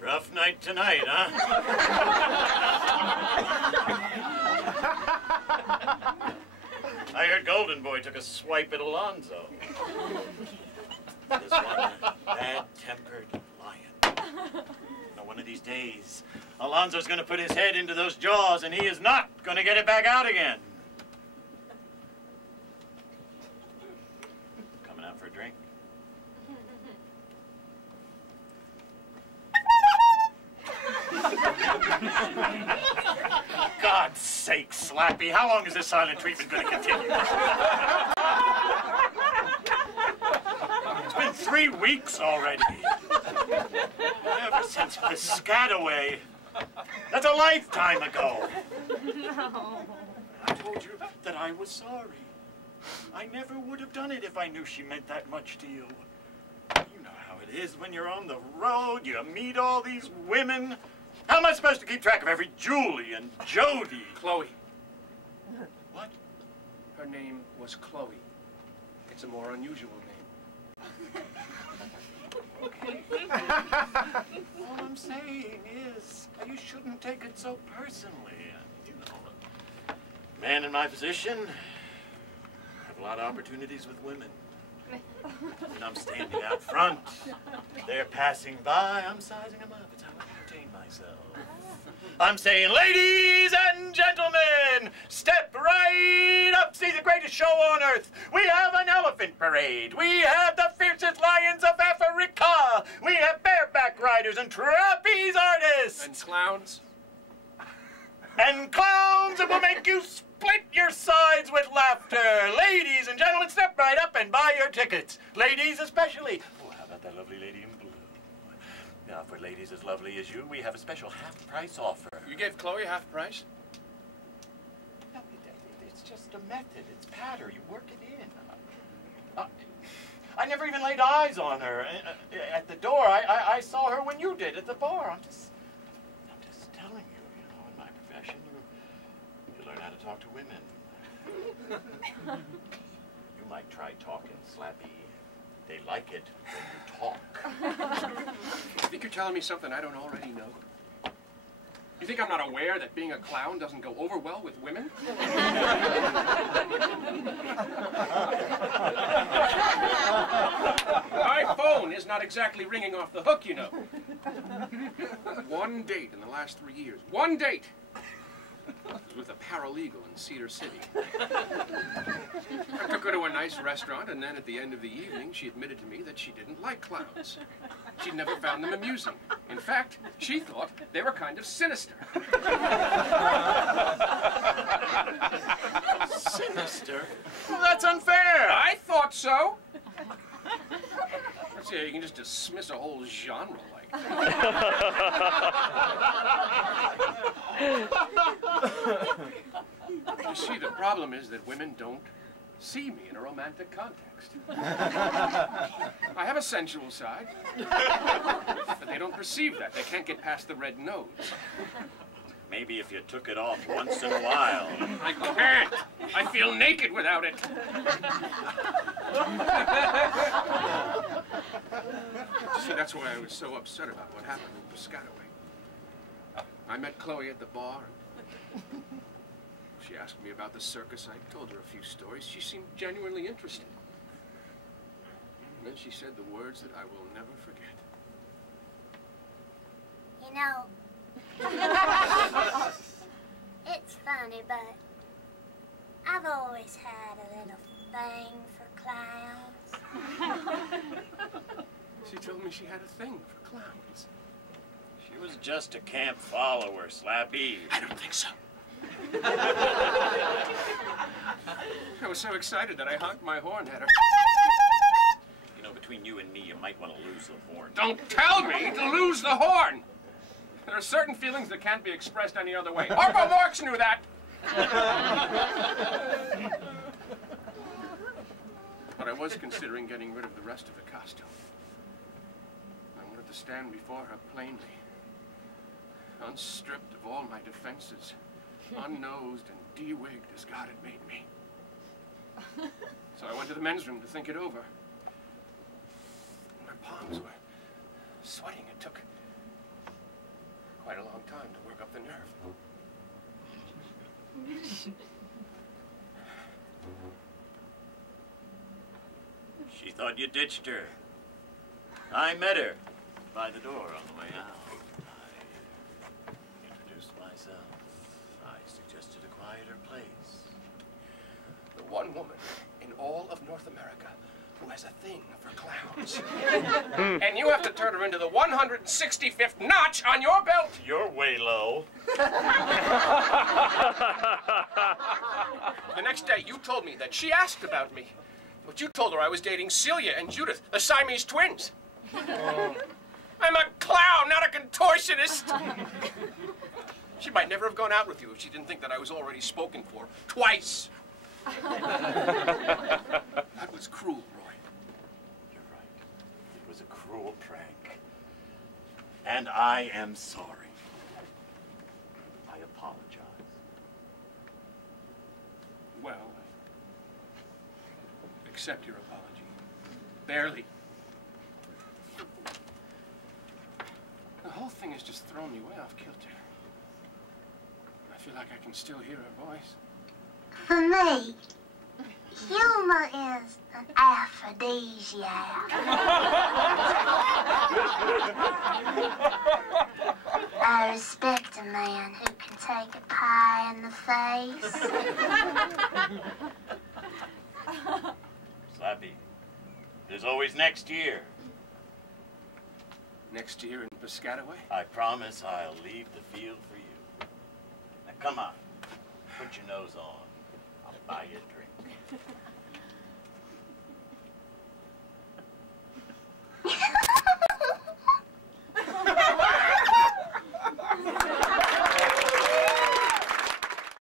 Rough night tonight, huh? I heard Golden Boy took a swipe at Alonzo. This one bad-tempered lion. Now, one of these days, Alonzo's going to put his head into those jaws, and he is not going to get it back out again. Coming out for a drink? God's sake, Slappy, how long is this silent treatment going to continue? It's been 3 weeks already. Ever since Piscataway. That's a lifetime ago. No. I told you that I was sorry. I never would have done it if I knew she meant that much to you. You know how it is when you're on the road, you meet all these women. How am I supposed to keep track of every Julie and Jody? Chloe. What? Her name was Chloe. It's a more unusual name. Okay. All I'm saying is, you shouldn't take it so personally. You know, a man in my position, I have a lot of opportunities with women. And I'm standing out front. They're passing by. I'm sizing them up. It's how I entertain myself. I'm saying, ladies and gentlemen, step right up. See the greatest show on earth. We have an elephant parade. We have the fiercest lions of Africa. We have bareback riders and trapeze artists. And clowns. And clowns that will make you split your sides with laughter. Ladies and gentlemen, step right up and buy your tickets. Ladies especially. Oh, how about that lovely lady in blue? Now, for ladies as lovely as you, we have a special half-price offer. You gave Chloe half price? No, it's just a method. It's patter. You work it in. I never even laid eyes on her at the door. I saw her when you did at the bar. I'm just telling you, you know, in my profession, you learn how to talk to women. You might try talking, Slappy. They like it when you talk. You think you're telling me something I don't already know? You think I'm not aware that being a clown doesn't go over well with women? My phone is not exactly ringing off the hook, you know. One date in the last 3 years. One date! It was with a paralegal in Cedar City. I took her to a nice restaurant, and then at the end of the evening, she admitted to me that she didn't like clowns. She'd never found them amusing. In fact, she thought they were kind of sinister. Sinister? Well, that's unfair. I thought so. See, you can just dismiss a whole genre like that. You see, the problem is that women don't see me in a romantic context. I have a sensual side, but they don't perceive that. They can't get past the red nose. Maybe if you took it off once in a while. I can't. I feel naked without it. See, that's why I was so upset about what happened in Piscataway. I met Chloe at the bar. She asked me about the circus. I told her a few stories. She seemed genuinely interested. And then she said the words that I will never forget. You know, it's funny, but I've always had a little thing for clowns. She told me she had a thing for clowns. She was just a camp follower, Slappy. I don't think so. I was so excited that I honked my horn at her. You know, between you and me, you might want to lose the horn. Don't tell me to lose the horn! There are certain feelings that can't be expressed any other way. Harpo Marx knew that! But I was considering getting rid of the rest of the costume. I wanted to stand before her plainly, unstripped of all my defenses, unnosed and de-wigged as God had made me. So I went to the men's room to think it over. My palms were sweating. It took quite a long time to work up the nerve. She thought you ditched her. I met her by the door on the way out. I introduced myself. I suggested a quieter place. The one woman in all of North America who has a thing for clowns. And you have to turn her into the 165th notch on your belt. You're way low. The next day, you told me that she asked about me. But you told her I was dating Celia and Judith, the Siamese twins. I'm a clown, not a contortionist. She might never have gone out with you if she didn't think that I was already spoken for twice. That was cruel, Roy. You're right. It was a cruel prank. And I am sorry. I apologize. Well, I accept your apology. Barely. The whole thing has just thrown me way off kilter. I feel like I can still hear her voice. For me, humor is an aphrodisiac. I respect a man who can take a pie in the face. Slappy, there's always next year. Next year in Piscataway? I promise I'll leave the field for you. Now come on, put your nose on. I'll buy you a drink.